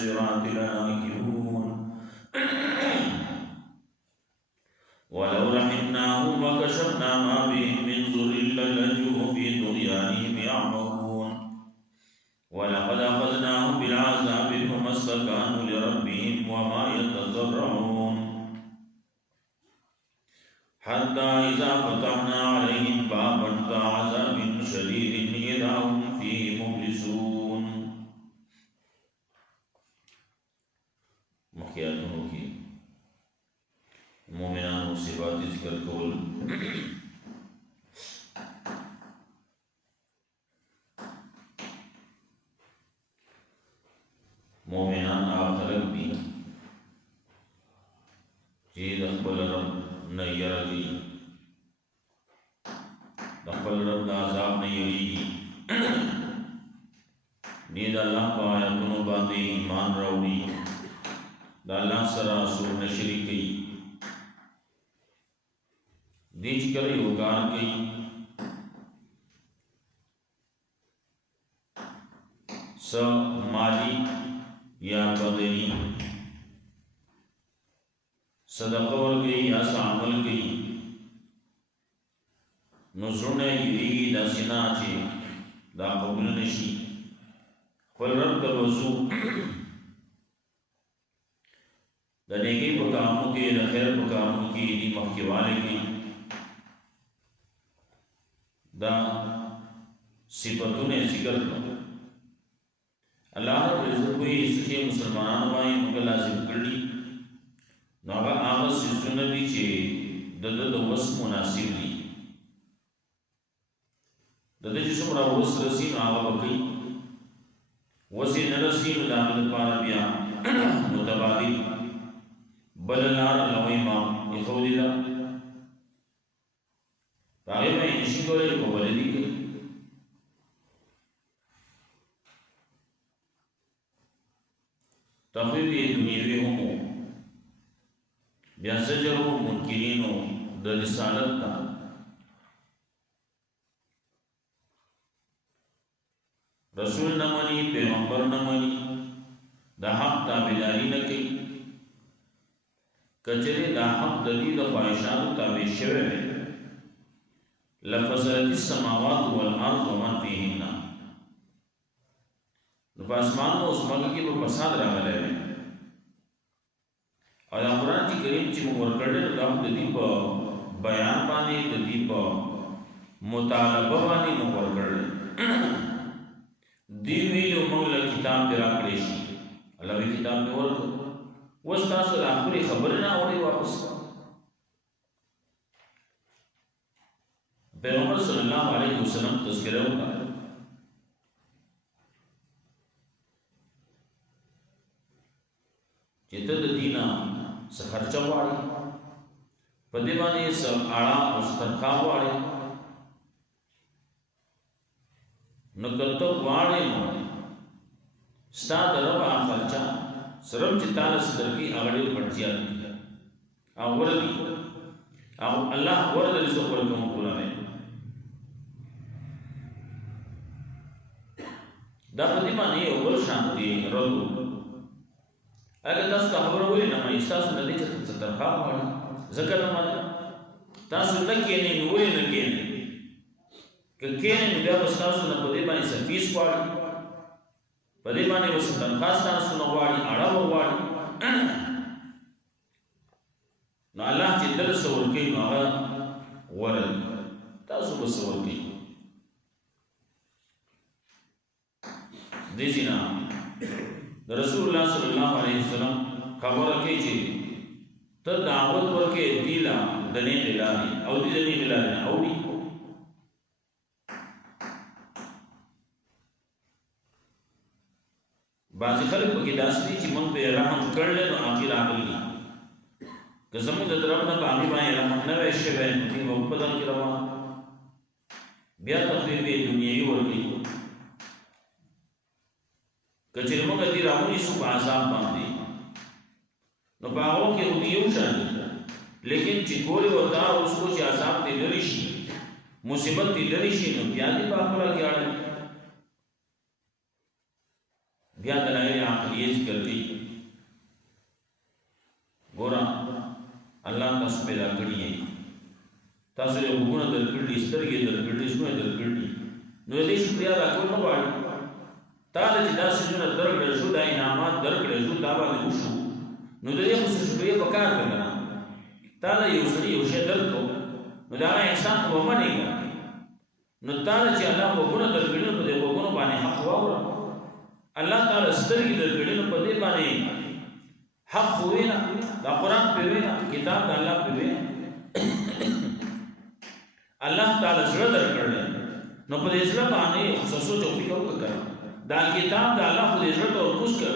الصراط لناكبون ولو رحمناهم وكشفنا ما بهم من ضر للجوا في طغيانهم يعمهون ولقد أخذناهم بالعذاب فما استكانوا لربهم وما يتضرعون حتى إذا فتحنا عليهم بابا ذا عذاب شديد إذا هم فيه مبلسون. مخیاتوں کی مومنانوں صفات ذکر کول مومنان آپ خلق دی جید اخبر رب نیر دی اخبر رب دا عذاب نیری دی نید اللہ پا آیتنو باندے ایمان روڑی دا اللہ سرا سور نشری کی دیچ کری وکار کی سا مالی یا بدنی صدقہ ورگئی یا سعمل گئی نظرنے یریگی دا سنا چے دا قبول نشی قل رب دا وضو دا نیکی پکاموں کے دا خیر پکاموں کی دی مخیوالے کی دا صفتوں نے ذکر کر اللہ رب عزت کوئی سچے مسلمانان بائی مگر لازم کرلی نو آگا آغاز سیزون دی چے دد وصف مناسب دی دد جسم را وصف رسی نو آغا بکی وصف نرسی نو دامد پارا بیا متبادل بلنار لوئی ماں اخودی دا آگے میں انشی کو لے کو بلدی کئی تخویب دنیاوی ہمو بیا زجر و منکرین و دا رسالت تا رسول نمانی پیغمبر نمانی دا حق تابداری نکی کچرے دا حق دلی دا خواہشات تابع شوئے میں لفظرت السماوات والارض ومن فیہن نو آسمان و اس ملک کی وہ فساد رہا لے رہے اور قرآن کی کریم چی مور کردے نو داخل دی پا بیان بانی دی پا مطالبہ بانی مور کردے دیوی جو مولا کتاب دی راکڑیشی اللہ بھی کتاب میں ورکو وستا سر آخری خبر نہ ہو رہی واپس پیغمبر صلی اللہ علیہ وسلم تذکرہ ہوتا ہے چیتد دینا سخرچہ واری پدیبانی سب آڑا مسترخاب واری نکتو واری نو ستا درب آخرچہ سرم چتال صدرکی اگڑی پڑچیا آوردی اللہ ورد رزق ورکم پورا میں دا پدیبانی اول شانتی ردو اگر تاسو کا خبر ہوئی نما استاسو ندی چا ترخواہ واری ذکر نمائی تاسو نکینی نوئی نکینی کہ کینی نبیا بستاسو نا پدی بانی سفیس واری پدی بانی بس تنخواہ تاسو نا واری آڑا واری نا اللہ چی در سور کی نو آغا ورد تاسو بسور کی دیجینا رسول اللہ صلی اللہ علیہ وسلم خبر رکھے چھے تا دعوت ورکے دیلا دنین للانی او دی دنین للانی اوڑی بعضی خلق کی داستی چی من پہ رحم کر لے نو آخر آگل لی کہ زمین در رب نبا آمی بائیں رحم نویشے بین تھی وہ بدل کی روا بیا تخفیف دنیای ورکی کچھر مگا دی راہونی سب عذاب باندی نو باغوں کے خودیوں شانی لیکن چکوری و دار اس کو چی عذاب تی لرشی مصیبت تی لرشی نو بیادی باقرہ کیا رہی بیا دلائل عقلیه ذکر کوي ګوره الله تاسو پیدا کړی یې تاسو له وګونو درکړي سترګې درکړي شنو درکړي نو دې شکریا ادا کول نه غواړي تا چې داسې څه درکړل شو دا انعامات درکړل شو دا باندې وشو نو دې خو شکریا پکار ده تا له یو سړي یو شی درکو نو دا انسان په باندې نو تا چې الله وګونو درکړي په دې وګونو باندې حق واوره الله تعالی سترګې درکړي نو په دې باندې حق وینا دا قرآن په وینا کتاب د الله په وینا الله تعالی زړه درکړل نو په دې زړه باندې خصوصو جو فکر وکړه دا کتاب د الله په دې زړه ته ورکوس کړ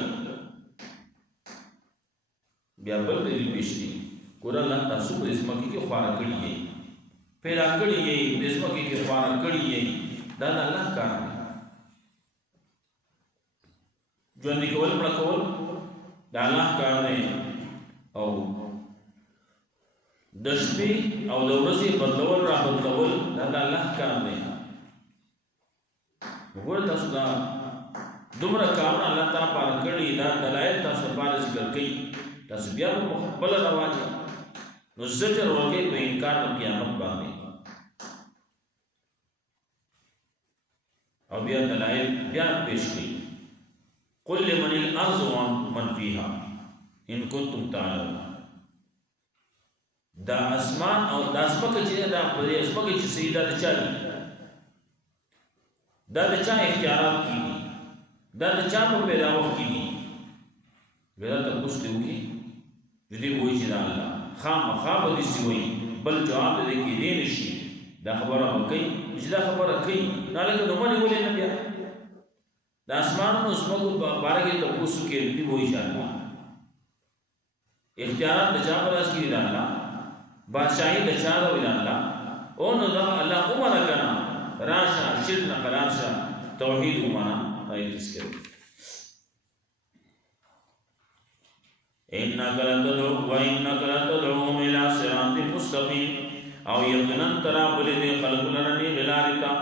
بیا بل دې پېښتي ګور الله تاسو په اسمه کې خوار کړی یې پیدا کړی یې د اسمه کې خوار کړی یې دا د الله کار دی ژوند کول پړ کول دا الله کار دی او د شپې او د ورځې بدلول را بدلول دا د الله کار دی وګور تاسو دا دومره کارونه الله تعالی پاره کړی دا دلایل تاسو لپاره ذکر کړي تاسو بیا په خپل راوځي نو زجر ورکې په انکار د قیامت باندې او بیا دلایل بیا پیش کړي قل لمن الارض ومن فيها ان كنتم تعلمون دا اسمان او دا اسمکه چې دا په اسمکه چې سیدا د چا دي دا د چا اختیارات دي دا د چا په پیدا وخت دي ګره تاسو ته وګي دې وایي چې الله خامخا به دې وایي بل جواب دې کې دی نشي دا خبره وکړي چې دا خبره کوي نه لکه نو باندې ولې نه بیا دا اسمان نو اسمکو بارګه تاسو کې دې وایي چې الله اختیارات د چا پر اس کې دی الله بادشاہی د چا د ویل الله او نو دا الله عمر کنا راشا شرک قرارشا توحید ومانا ایت اسکر انک لتدعو وانک لتدعوهم الى صراط مستقیم او یقینا ترا بلد خلق لرنی بلارتا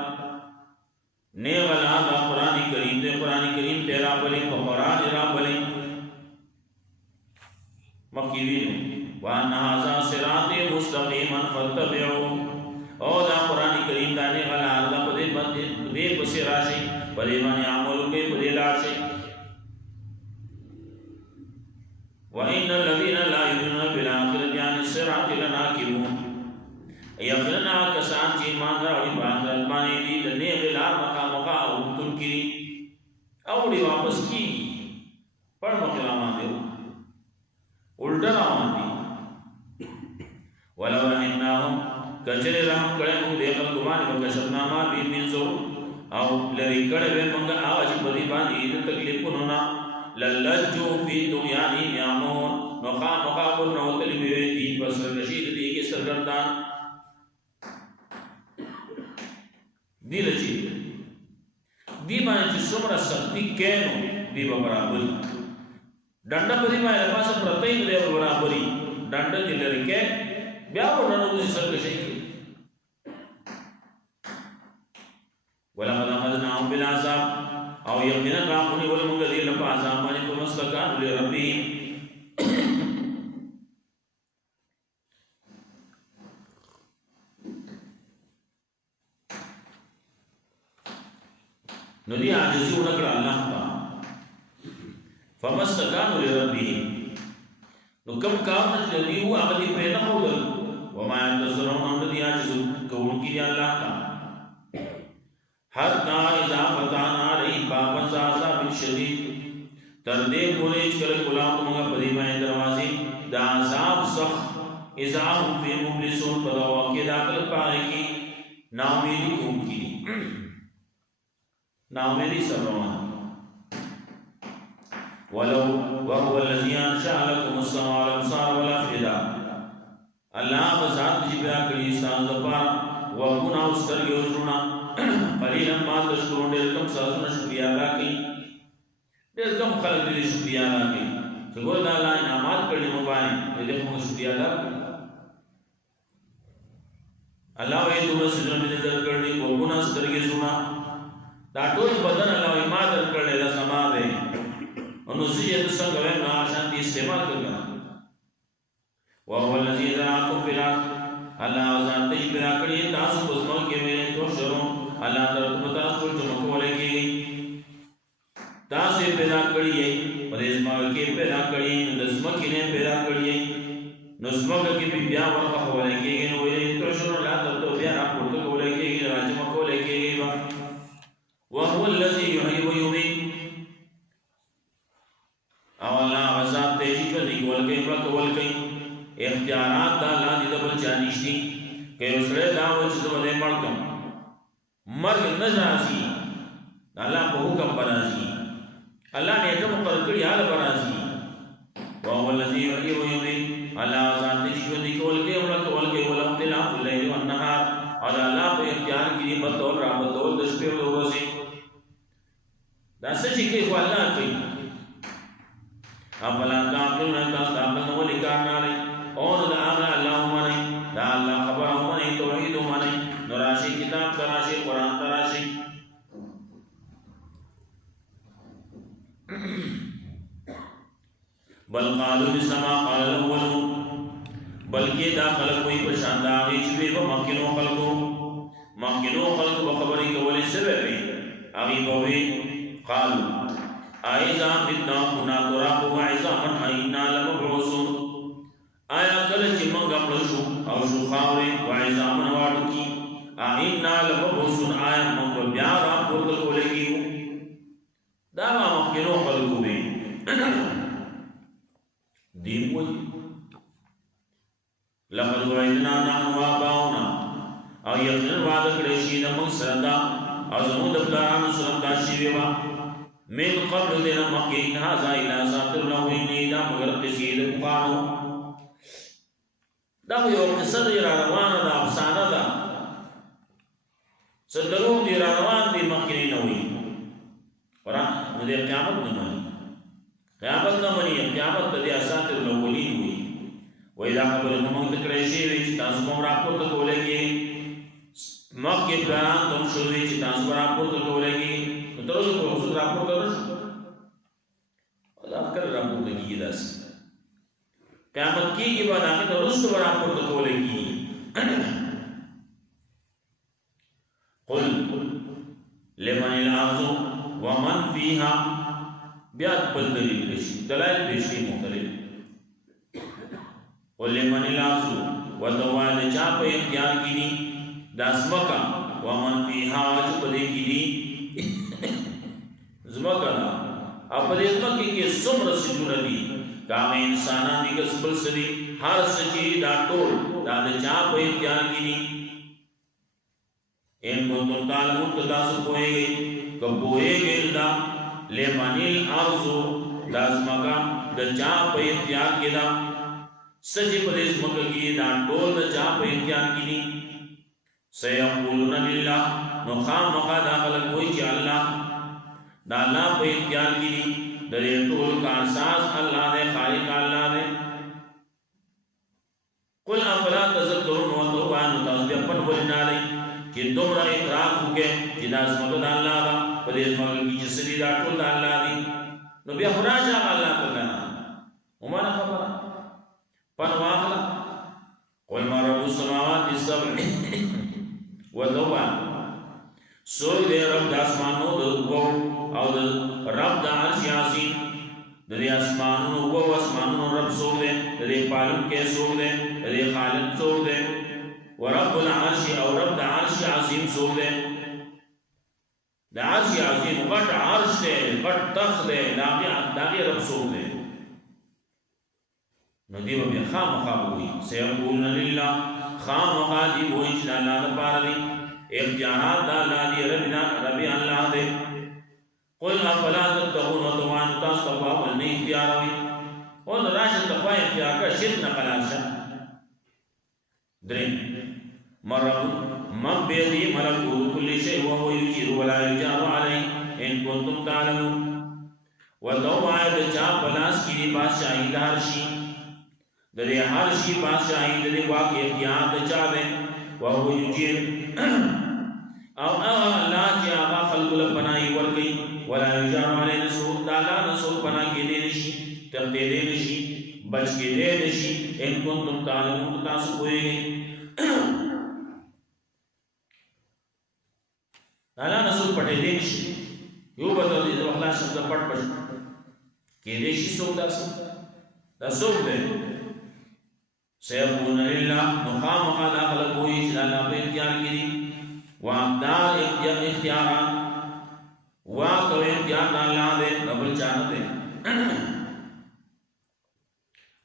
نے ولا دا قران کریم دے قران کریم تیرا بلی قران را بلی مکیوی وان هذا صراط مستقیما فاتبعوا او دا قران کریم دانے والا اللہ پدے دے پسے راشی پدے باندې عمل کوي پدے لاشي وان الذين لا يؤمنون بالاخره عن الصراط لناكبون یقینا کسان چې ایمان راوړي باندې دي د نه بلا مقامه او تنکری او دی واپس کی پر مقامه دی الٹا روان دي ولو انهم کچره رحم کړه موږ دې خلکو باندې وکښنا ما بي منزو او لری کړه به موږ اواز بدی باندې د تکلیفونو نه للجو فی دنیانی یامون مقام نو تلوی دی بس رشید دی کې سرګردان دی لچی دی باندې څومره سختی کینو دی برابر ډنډه په دې باندې پاسه پرتې دی برابرۍ ډنډه دې لری کې بیا ورنه د سرګشي ولقد اخذناهم بالعذاب او يقينا راغوني ولمغ دي لپاره عذاب باندې کوم مستقان لربهم نو دي عاجزي ونکړه الله تعالی فمستقان لربهم نو کم کام نه دی هو هغه دی په نه هول وما ينتظرون ان دي عاجز کوون کی الله تعالی حتى اذا فتحنا عليهم بابا عذاب شديد تر دې پورې چې کله غلام موږ په دې باندې دروازې د عذاب سخت اذا هم في مبلسون په واقع داخل پاره کې ناامید کوم کی ناامید سروان ولو وهو الذي انشأ لكم السماء والابصار والافئده الله بذات جبرا کړي سان دپار وغنا واسترګو زړه قلیلا ما تشکرون ډېر کم ساتنه شکریا ادا کوي ډېر کم خلک دې شکریا ادا کوي چې ګور دا الله انعامات کړي مو باندې دې موږ شکریا ادا کوو الله یې دوه سجده دې درکړي وغنا سترګې زړه دا ټول بدن الله یې ما درکړي دا سما ده انو سجد سنگوے نا شانتی استعمال کرنا وَهُوَ الَّذِي ذَرَاكُمْ فِي الْأَرْضِ اللہ ذات تجھ پیدا کری تاسو بزمال کے میں تحشرون اللہ ترکم تاسو جمع کولے کی تاسو پیدا کری پریزمال کے پیدا کری نظمکی نے پیدا کری نظمک کی بیا ورقہ کولے کی نویلے تحشرون اللہ ترکو بیا راپورت کولے کی راجمع کولے کی وَهُوَ الَّذِي يُحْيِي وَيُمِيتُ او اللہ ذات تجھ پیدا کولے اختیارات دا اللہ دی دبل چانشتی کہ اسرے داوچ زبدے ملکم مرگ نجازی اللہ کو حکم برازی اللہ نے اتم قرقری حال برازی وَهُوَ الَّذِي يُحْيِي وَيُمِيتُ اللہ ذاتی شکندی کولکے ولم اختلاف اللیل والنہار اور اللہ کو اختیار کی بطول رابطول دشپے و دوزی دا سچی کہ وہ اللہ کی افلا تعقلون انتاس تعقلن ولی کارنا لئی اور دا آغا اللہ مانی دا اللہ خبر مانی توحید مانی نراشی کتاب تراشی قرآن تراشی بل قالوا بسما قال الاولون بلکہ دا خلق کوئی پرشاندہ آگی چوئے و مخینو خلقو بخبری کولی سبب ہے آگی بوئی قالوا آئیزا مدنا کنا تراب و عیزا من آئینا لمبعوثون آیا کل چی منگا پلشو او شو خاوری و عیزا من وارد کی آئینا لمبعوثون آیا منگا بیارا پورتل کو لگی ہو داما مخینو خلقو میں دیم ہوئی لقد وعدنا نحن وآباؤنا او یقین وعد کڑیشید من سرندا او زمود ابداران سرندا شیویوا من قبل دینا مقین هذا الى ساتر لوینی دا مگر قصید بخارو دا یو قصد ایرانوان دا افسانه دا صدرون دی ایرانوان دی مقینی نوی قرآن ندی قیامت نمانی قیامت دی اساتر الاولین ہوئی وَإِذَا قَبَلَ نُمَنْ تَكْرَيْشِي وِچ تانسو مراپور تکولے گی مکی پیران تم شروعی چی تانسو مراپور تکولے گی تروزو کو حسود راپور تکولے اللہ کر راپور تکی دا سی قیامت کی بعد آگے تو رسو راپور تکولے گی قل لمن الارض ومن فیہا بیاد بل دلیل پیشی دلائل پیشی مختلف وَلِمَنِ الْأَرْضُ وَتَوَائِدَ چاپ اختیار کی دی داسمکا وَمَنْ فِيهَا چپدے کی دی زمکا دا اپدے زمکی کے سمر سجون دی کام انسانان دی کسبل سدی ہر سچی دا ٹول دا چاپ اختیار کی دی ان کو تم تعلمون کتاسو پوئے گئی کب پوئے گئی دا لِمَنِ الْأَرْضُ داسمکا دا چاپ اختیار کی دا سجی پدیس مکہ کی دان ٹول دا چاپ اختیار کی دی سیقولون للہ نخام مقا دا خلق کوئی چی اللہ دا اللہ پہ اختیار کی دی در ٹول کا اساس اللہ دے خالق اللہ دے قل افلا تذکرون و توبان تصدیق پن بلنا لئی کہ تم را اقرار ہوکے کہ دا اسمکہ دا اللہ دا پدیس مکہ کی جسدی دا ٹول دا اللہ دی نو بیا خراجہ اللہ کرنا ہمارا خبر فنواخلا قل ما رب السماوات السبع والدوبا سوئی دے رب دا اسمانو دا اوگو او دا رب دا عرش عظیم دا دے اسمانو اوگو اسمانو رب سوگ دے دا دے پالم کے سوگ دے دا دے خالق سوگ دے ورب العرش او رب دا عرش عظیم سوگ دے دا عرش عظیم غٹ عرش دے غٹ تخت دے داغی رب سوگ دے ندیو بی خام خواب ہوئی سیقولن للہ خام خاجی ہوئی چنا اللہ دا پارا دی اختیارات دا اللہ دی ربی اللہ دے قل افلا تتقون و دوان تاس تقواب والنی اختیار ہوئی اور راشد تقوی اختیار کا شرک نقلاشا درین مرب من بیدی ملکوت کل شئی وہو یجیر ولا یجار علی ان کنتم تعلمون و دو آئید چاپ پلاس کی دی بادشاہی دارشی دے ہر شی بادشاہی دے واقع اختیار دے چاہے وہو یجیر او اللہ کی آغا خلق لب بنائی ورگئی ولا یجار علی نسود دا الله نسو پناہ کې دې نشي ترته دې نشي بچ کې دې نشي ان کنتم تعلمون تاسو پوهیږئ الله نسو پټې دې نشي یو بدل دې الله شبد پټ پټ کې دې شي څوک دا څوک دې سيقولون لله نقام على خلقوه چې الله په اختیار کې دي واقدار اختیارات واقع اختیار الله دې رب چانه دې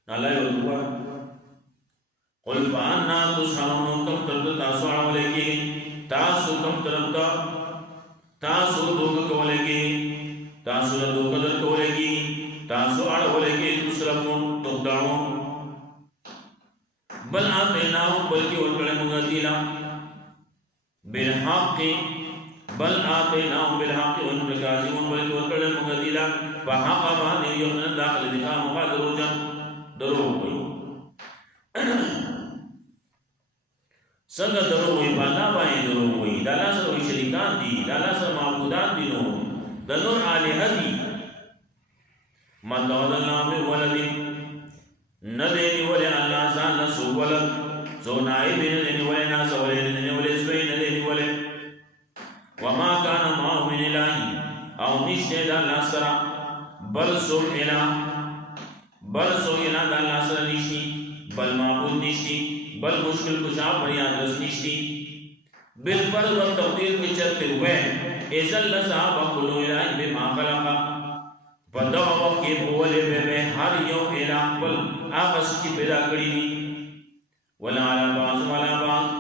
الله یو دعا قل فانا تسحرون کم تر تاسو اړول کې تاسو کم تر تاسو دوک کول کې تاسو دوک در کول کې تاسو اړول کې تسلمون تخدعون بل آتیناهم بلکہ ورکڑے مغدیلا بالحق بل آتیناهم بالحق ونم لکازمون بلکہ ورکڑے مغدیلا فحق بانی یومن داخل دکھا مقادر جن درو ہوئی سنگ درو ہوئی بالا بائیں درو ہوئی دالا سر ہوئی شریکان دی دالا سر معبودان دی نو دنور آلیہ دی مدعو اللہ میں ولدی ندینی ولی اللہ زان نسو ولد زو نائبی ندینی ولی ناس ولی ندینی ولی زوی ندینی ولی وما کان ماہو من الہی او نشتے دا اللہ سرا بل سو الہ دا اللہ سرا نشتی بل معبود نشتی بل مشکل کشا بریان رس نشتی بالفرض و تقدیر کی چرتے ہوئے ایزل لزاب کلو الہی بما خلقا پدو وقت کے بولے بے ہر یو الہ بل آغاز کی پیدا کری دی ولا علا باز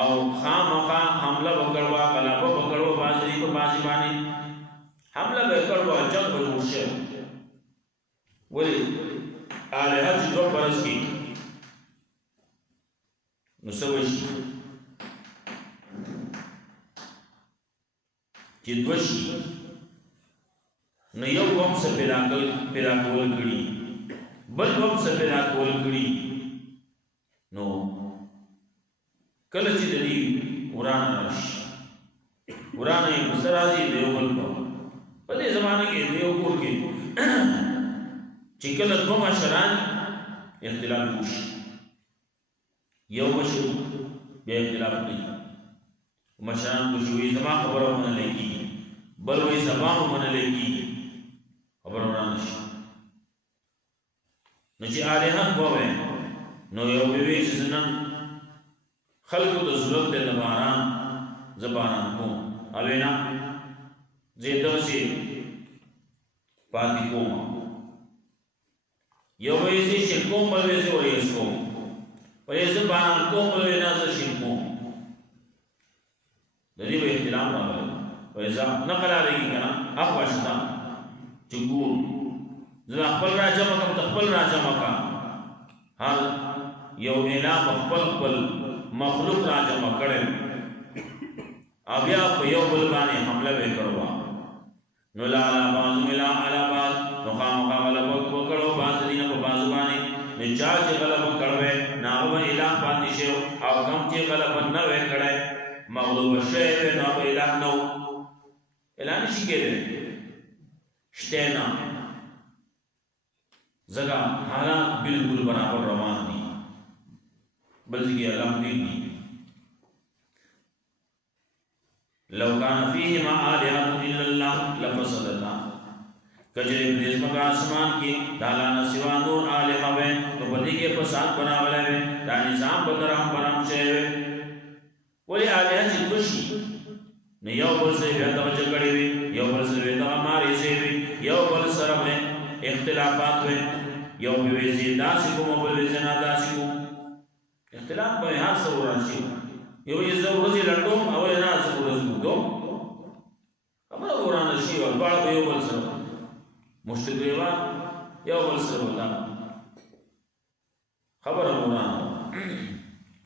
او خامقا حملہ بکڑوا قلابہ بکڑوا بازری کو بازی بانی حملہ بکڑوا جنگ بلوشے ولی آلیہ چی دو پرس کی نسوشی چی دوشی نو یو وم سے پیدا کول کری بل وم سے پیدا کول کری نو کلچی دلی قرآن رش قرآن ایک مسرازی دیو بل کو پدے زمانے کے دیو کول کے چکل دو مشران اختلاف کوش یو مشروع بے اختلاف نہیں مشران کوشوی زمان خبروں من لے کی بل وی زبان من لے کی خبر ورانش نچی آلیہان گوے نو یو بیوی چیزنن خلقو تو ضرورت دے لباران زبانان کو اوینا زیدو سی پاتی کوم یو بیوی شرکوم بلوی سی وریس کوم وریس زبانان کوم بلوی نازر شرکوم دلی بے احترام را بلو ویزا نقل آرہی کنا اخواشتا چگور زن اخبر راجہ مکم تخبر راجہ مکم ہر یو الہ مخبل مخلوق راجہ مکڑے ابیا پا یو بلبانی حملہ بے کروا نولا علا بازو ملا علا باز نخام غلب بکڑو باز دینا پا بازوانی نچار چی غلب کڑوے ناغبا الہ پاتی شیو او کم چی غلب نوے کڑے مغلوب شیئے نواب الہ نو الہ نشی کے دے شتینا زگا حالات بالکل برابر روان دی بلکہ اللہ دین دی لو کان فیہما آلیہات الا اللہ لفسدتا کجرے بریز مکا آسمان کی دالانا سوا نور آلیہ بین تو بدی کے پسات بنا والے بین دا نظام بدرام برام شہوے ولی آلیہ چی دوشی نو یو بل سے بیعت وجہ کڑی ہوئی یو بل سے بیعت ماری سے ہوئی یو بل سرم ہے اختلافات ہوئے یو بیویزی داسی کو مبل ویزینا داسی کو اختلاف بھائی ہاں سب راشی یو یہ زو رضی لڑکوم اولی ناس کو رضی دوم ہمارا قرآن رشی اور بڑا بیو بل سرم مشتق ریوا یو بل سرم اللہ خبر قرآن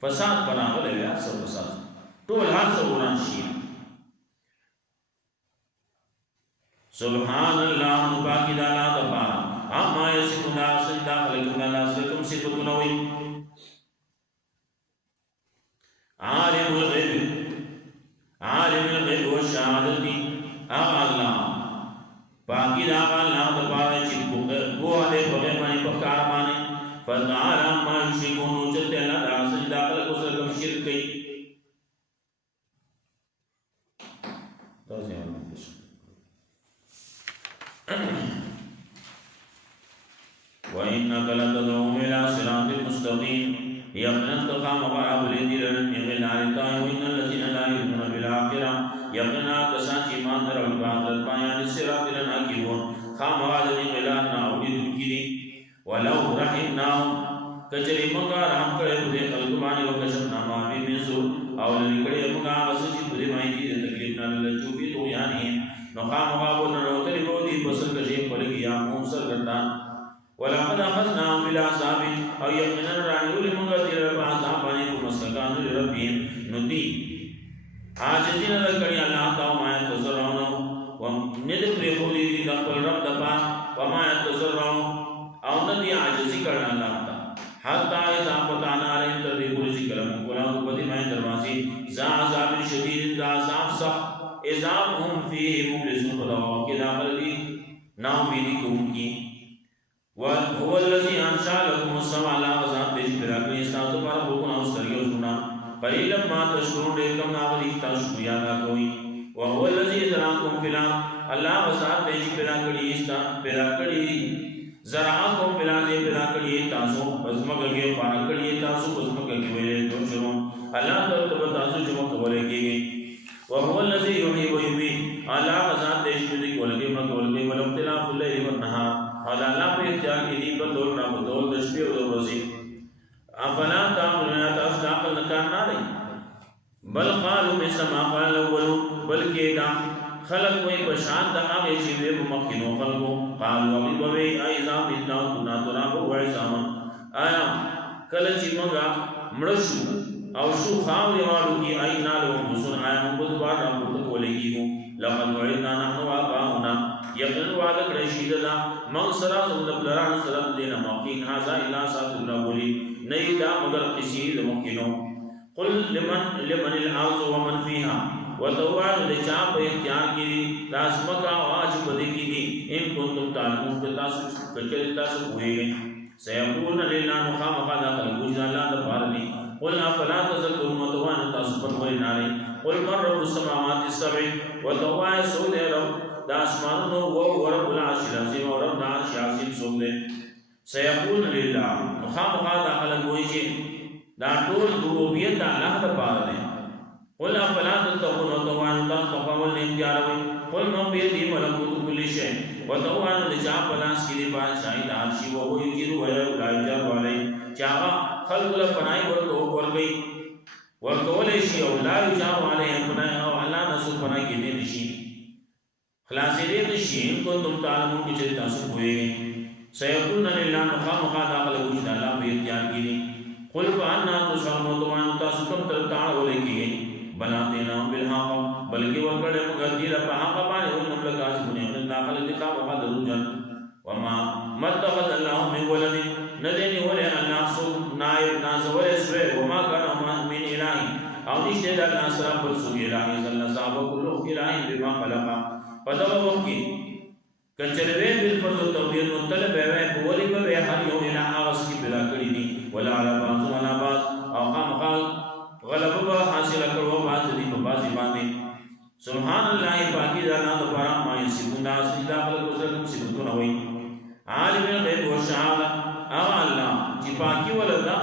فساد بنا بلے بیا سب فساد طول حال سب قرآن شیئر سبحان اللہ باقی دالا دبارا اما یسکن آسل داخلکم اللہ سلکم صفتنوی عالم الغیب والشہادتی آغا اللہ باقی داغا اللہ تاسو یې ورته وإنك لتدعوهم إلى صراط مستقيم يقينا تقام قراب الذين من الآيات وإن الذين لا يؤمنون بالآخرة يقينا كسان إيمان در الباطل بيان الصراط لناكبون خام هذا الإعلان نعود الكريم ولو رحمناهم كجري مغا رحم كره بده خلقماني وكشفنا ما في من سوء أو لكره مغا وسجد بده ما يجي تكليفنا للجوبي تو يعني نخام هذا ونروتري بودي بسر كشيء بلغي يا موسر كردان ولقد أخذناهم بالعذاب أو يقينا رانيول مغادر بعذاب بني فمستكانوا لربهم ندي عاجزين لكري الله تعالى ما يتزرعون وندبر خولي لقل رب دبا وما يتزرعون أو ندي عاجزي كرنا الله تعالى حتى إذا فتحنا عليهم تدريبون ذكرهم قلنا بدي ما يدرماسي ذا عذاب شديد ذا عذاب صح إذا هم فيه مبلسون خداوا كذا بلدي ناو بيدي كونكي وهو الذي أنشأ لكم السماء لا غزات تجي براكني استاذ بارا بوكنا استريا وسنا قليلا ما تشكرون لكم ناولي تشكريا لا کوئی وهو الذي زرعكم في الأرض الله غزات تجي براكني استاذ براكني زرعكم في الأرض براكني تاسو بزمکه پارکړي تاسو بزمکه ویلې دوشرو الله ترتب تاسو جمع کولې کېږي وهو الذي يحيي ويميت الله غزات تجي دې کولې مګولې ولختلاف الليل والنهار اور اللہ پہ اختیار کی دی بدول نہ بدول دشپی اور روزی افلا تعملون تاسداق نکار نہ رہی بل قالوا مثل ما قال الاولون بلکہ دا خلق کوئی پشان دا آگے چیوے بمکینو خلقو قالوا اقبوے ایزا ملنا کنا ترابو وعزاما آیا کلچی مگا مرشو او شو خاو یوارو کی اینا لو مسن آیا مبود بار رابط کولے کی ہوں لقد وعدنا نحن وآباؤنا يقين وعدك رشيد الله من سرا زمد بلران سرا دينا موقين هذا إلا ساتو نقولي نيدا مگر قسيد ممكنو قل لمن الأرض ومن فيها وتوعد لچاپ اختیار کی لازمکا واجب دیکھی دی ان کنتم تعلمون کتاسو کچرتاسو ہوئے گئے سيقولون لله نخام قد خلقوا جزالا دفارني قل افلا تذكرون متوان تاسبر ولناري قل من رب السماوات السبع وتوعد سود رب دا اسمانو و رب العرش العظیم و رب العرش العظیم سود سيقولون لله نخام قد خلقوا جي دا ټول ربوبیت الله د پاره ده قل افلا تتقون وتوعد تقوال اختیاروي قل من بيده ملكوت كل شيء وتوعد لجاب بلاس کی بادشاہی دارشی وہ یجر و لا یجر علی چاہا خلق له پناہی ورگئی ورکولے شی او لا یجر علی پناہی او اللہ نسو پناہی کی دے شی خلاصے دے شی کو تم تعلمون کی چتا سو ہوئے سيقولون لله نخام قد خلقوا جزالا بے اختیار کی قل فانا تسلمون تو تاسکم ترتا ولکی بناتے نام بالحق بلکہ وکڑے مغدیر پاک پانے ان مملکات بنے ان داخل دکھا وقد رجن وما متخذ الله من ولد ندني ولا الله سو نائب ناز ولا سوى وما كان من اله او نشته د الله سره پر سو اله الا صاحب كل اله بما خلق پدو وکي کچروے بالفرض توحید مطلب ہے بولی به هر یو اله اوس کی بلا کړی دي ولا على بعض ولا بعض او قام غلبہ حاصل کرو باز دی باز باندې سبحان الله پاکی ذات دوبارہ ما یسکون داس داخل گزرم سبتون ہوئی عالم الغیب والشهادہ او الله چې پاکی ولدا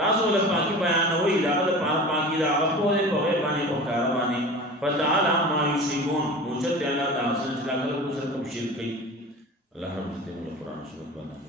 تاسو له پاکی بیان ہوئی داخل پاکی دا په دې په باندې په کار باندې فتعالى ما یشركون موجد الله تعالی داخل گزرم شرک کوي الله رب دې موږ قرآن سبحانه